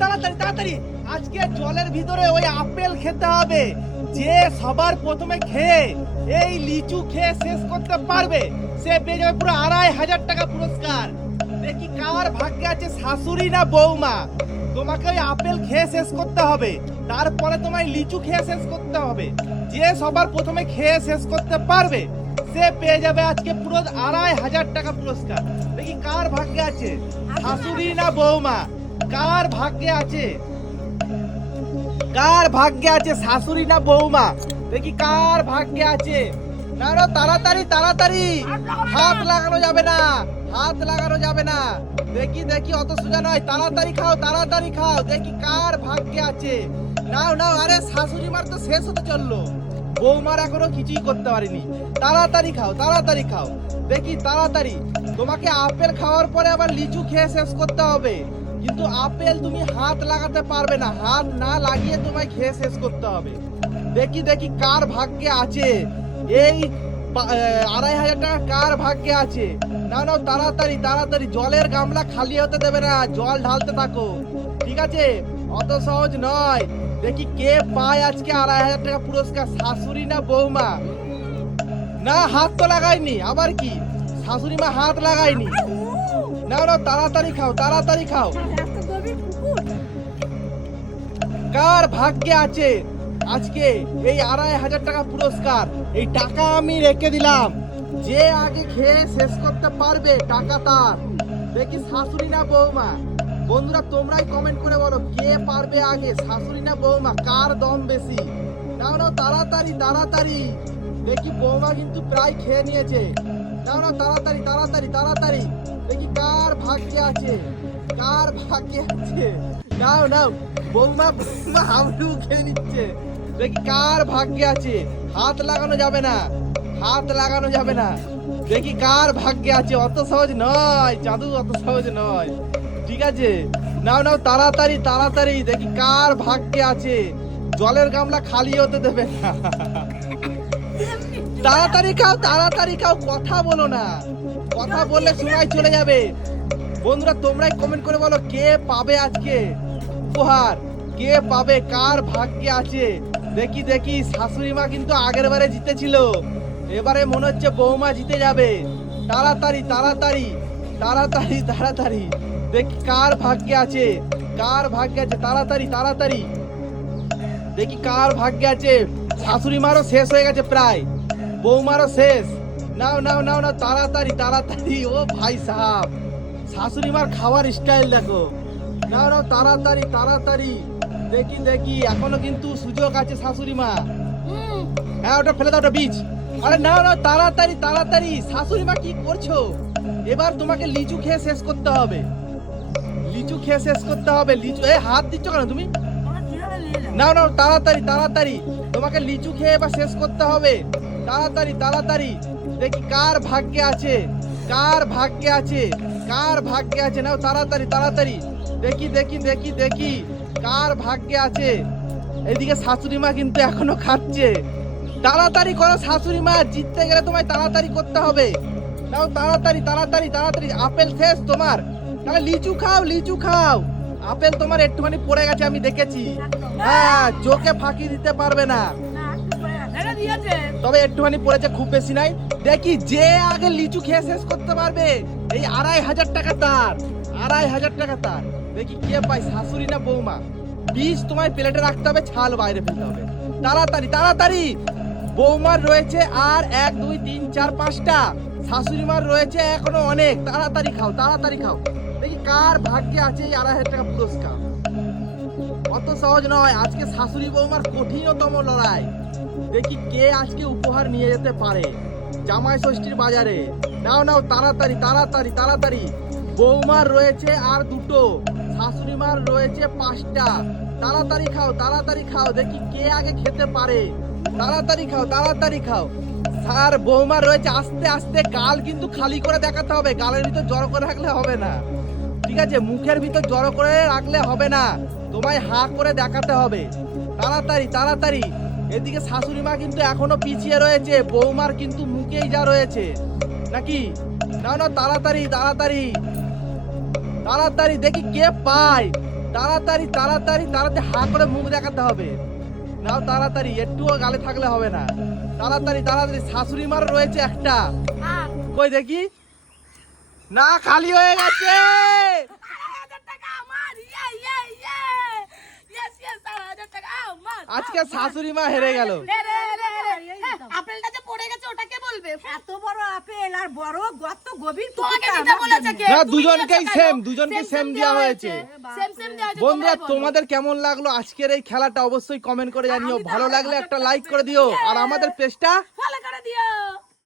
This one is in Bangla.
তাড়াতাড়ি তাড়াতাড়ি। আজকে জলের ভিতরে ওই আপেল খেতে হবে। যে সবার প্রথমে খেয়ে এই লিচু খেয়ে শেষ করতে পারবে সে পেয়ে যাবে পুরো আড়াই হাজার টাকা পুরস্কার। দেখি কার ভাগ্যে আছে শাশুড়ি না বৌমা। তোমাকে ওই আপেল খেয়ে শেষ করতে হবে। তারপরে তোমায় লিচু খেয়ে শেষ করতে হবে। যে সবার প্রথমে খেয়ে শেষ করতে পারবে সে পেয়ে যাবে আজকে পুরো আড়াই হাজার টাকা পুরস্কার। দেখি কার ভাগ্যে আছে শাশুড়ি না বৌমা? কার ভাগ্যে আছে? কার ভাগ্যে আছে শাশুড়ি না বৌমা? দেখি কার ভাগ্যে আছে? না তাড়াতাড়ি তাড়াতাড়ি। হাত লাগানো যাবে না, হাত লাগানো যাবে না। দেখি দেখি, অত সোজা নয়। তাড়াতাড়ি খাও তাড়াতাড়ি খাও। দেখি কার ভাগ্যে আছে। নাও নাও, আরে শাশুড়ি মার তো শেষ হতে চলল। বৌমার এখনও কিছুই করতে পারিনি। তাড়াতাড়ি খাও তাড়াতাড়ি খাও। দেখি, তাড়াতাড়ি। তোমাকে আপেল খাওয়ার পরে আবার লিচু খেয়ে শেষ করতে হবে। কিন্তু আপেল তুমি হাত লাগাতে পারবে না। হাত না লাগিয়ে তোমায় খেয়ে শেষ করতে হবে। দেখি দেখি কার ভাগ্যে আছে। এই আড়াই হাজার টাকা কার ভাগ্যে আছে? না না, তাড়াতাড়ি তাড়াতাড়ি। জলের গামলা খালি হতে দেবে না। জল ঢালতে থাকো। ঠিক আছে? অত সহজ নয়। দেখি কে পায় আজকে আড়াই হাজার টাকা পুরস্কার, শাশুড়ি না বৌমা? না, হাত তো লাগায়নি আবার কি? শাশুড়ি মা হাত লাগায়নি। না না, তাড়াতাড়ি খাও তাড়াতাড়ি খাও। কার ভাগ্যে আছে? আজকে এই আড়াই হাজার টাকা পুরস্কার। এই টাকা আমি রেখে দিলাম। যে আগে খেয়ে শেষ করতে পারবে, টাকা তার। দেখি শাশুড়ি না বৌমা? বন্ধুরা, তোমরাই কমেন্ট করে বলো, কে পারবে আগে, শাশুড়ি না বৌমা? কার দম বেশি? নাও নাও তাড়াতাড়ি তাড়াতাড়ি। দেখি বৌমা কিন্তু প্রায় খেয়ে নিয়েছে। নাও নাও তাড়াতাড়ি তাড়াতাড়ি তাড়াতাড়ি। দেখি কার ভাগ্যে আছে, কার ভাগ্যে আছে। নাও নাও, বৌমা বৌমা হাবলু খেয়ে নিচ্ছে। দেখি কার ভাগ্যে আছে, হাত লাগানো যাবে না, হাত লাগানো যাবে না। দেখি কার ভাগ্যে আছে, অত সহজ নয়, জাদু অত সহজ নয়। ঠিক আছে, নাও নাও, তাড়াতাড়ি তাড়াতাড়ি, দেখি কার ভাগ্যে আছে। জলের গামলা খালি হতে দেবে না। তাড়াতাড়ি খাও তাড়াতাড়ি খাও, কথা বলো না। কথা বললে সময় চলে যাবে। বন্ধুরা, তোমরাই কমেন্ট করে বলো, কে পাবে আজকে? উপহার। কে পাবে? কার ভাগ্যে আছে? দেখি দেখি। শাশুড়ি মা কিন্তু আগের বারে জিতেছিল। এবারে মনে হচ্ছে বৌমা জিতে যাবে। তাড়াতাড়ি তাড়াতাড়ি তাড়াতাড়ি তাড়াতাড়ি। দেখি, কার ভাগ্যে আছে? কার ভাগ্যে আছে? তাড়াতাড়ি তাড়াতাড়ি। দেখি, কার ভাগ্যে আছে? শাশুড়ি মারও শেষ হয়ে গেছে প্রায়। বৌমারও শেষ। নাও নাও নাও নাও তাড়াতাড়ি তাড়াতাড়ি। ও ভাই সাহাব শাশুড়ি মার খাওয়ার স্টাইল দেখো। নাও নাও তাড়াতাড়ি তাড়াতাড়ি। দেখি দেখি এখনও কিন্তু সুযোগ আছে শাশুড়ি মা হ্যাঁ ওটা ফেলে দাও ওটা বীজ। আরে নাও নাও তাড়াতাড়ি তাড়াতাড়ি। শাশুড়ি মা কি করছ? এবার তোমাকে লিচু খেয়ে শেষ করতে হবে। লিচু খেয়ে শেষ করতে হবে লিচু এ হাত দিচ্ছ কেন তুমি? না নাও তাড়াতাড়ি তাড়াতাড়ি। তোমাকে লিচু খেয়ে এবার শেষ করতে হবে। তাড়াতাড়ি তাড়াতাড়ি। দেখি কার ভাগ্যে আছে, কার ভাগ্যে আছে, কার ভাগ্যে আছে? নাও তাড়াতাড়ি তাড়াতাড়ি। দেখি দেখি দেখি দেখি, কার ভাগ্যে আছে? এদিকে শাশুড়ি মা কিন্তু এখনও খাচ্ছে। তাড়াতাড়ি করো শাশুড়ি মা, জিততে গেলে তোমায় তাড়াতাড়ি করতে হবে। নাও তাড়াতাড়ি তাড়াতাড়ি তাড়াতাড়ি। আপেল শেষ তোমার। তাহলে লিচু খাও লিচু খাও। আপেল তোমার একটুখানি পড়ে গেছে, আমি দেখেছি। হ্যাঁ চোখে ফাঁকি দিতে পারবে না। তবে একটুখানি পড়েছে, খুব বেশি নাই। দেখি যে আগে লিচু খেয়ে শেষ করতে পারবে, এই আড়াই হাজার টাকা তার, আড়াই হাজার টাকা তার। দেখি কে পাই শাশুড়ি না বৌমা? বীজ তোমায় প্লেটে রাখতে হবে, ছাল বাইরে ফেলতে হবে। তাড়াতাড়ি তাড়াতাড়ি! বৌমার রয়েছে আর এক, দুই, তিন, চার, পাঁচটা। শাশুড়ি মার রয়েছে এখনও অনেক। তাড়াতাড়ি খাও তাড়াতাড়ি খাও। দেখি কার ভাগ্যে আছে এই আড়াই হাজার টাকা পুরস্কার। অত সহজ নয়, আজকে শাশুড়ি বৌমার কঠিনতম লড়াই। দেখি কে আজকে উপহার নিয়ে যেতে পারে। জামাই ষষ্ঠীর বাজারে। নাও নাও, তাড়াতাড়ি তাড়াতাড়ি তাড়াতাড়ি। বৌমার রয়েছে আর দুটো। শাশুড়ি মার রয়েছে পাঁচটা। তাড়াতাড়ি খাও তাড়াতাড়ি খাও, দেখি কে আগে খেতে পারে। তাড়াতাড়ি খাও তাড়াতাড়ি খাও। আর বৌমার রয়েছে আস্তে আস্তে, গাল কিন্তু খালি করে দেখাতে হবে। গালের ভিতর জড়ো করে রাখলে হবে না। ঠিক আছে, মুখের ভিতর জড়ো করে রাখলে হবে না। তোমায় হা করে দেখাতে হবে। তাড়াতাড়ি তাড়াতাড়ি। এদিকে শাশুড়ি মা কিন্তু এখনও পিছিয়ে রয়েছে বৌমার কিন্তু মুখেই যা রয়েছে। নাকি? না না তাড়াতাড়ি তাড়াতাড়ি। তাড়াতাড়ি দেখি কে পায়। তাড়াতাড়ি তাড়াতাড়ি তাড়াতাড়ি হা করে মুখ দেখাতে হবে। নাও তাড়াতাড়ি একটুও গালে থাকলে হবে না। তাড়াতাড়ি তাড়াতাড়ি শাশুড়ি মার রয়েছে একটা। কই দেখি? না খালি হয়ে গেছে হাজার টাকা আমার ইয়ে ইয়ে ইয়ে ইয়েস ইয়েস চার হাজার টাকা আমার আজকে শাশুড়ি মা হেরে গেল। হ্যাঁ, আপেলটা যে পড়ে গেছে ওটা কে বলবে? এত বড় আপেল আর বড় গর্ত গভীর তোমাকে দিতে বলেছে কে? না, দুজনকেই দিয়েছ দুজনকেই Same, same same দেওয়া হয়েছে। দেওয়া বন্ধুরা তোমাদের কেমন লাগল আজকের এই খেলাটা? অবশ্যই কমেন্ট করে জানিও। ভালো লাগলে একটা লাইক করে দিও। আর আমাদের পেজটা করে দিও।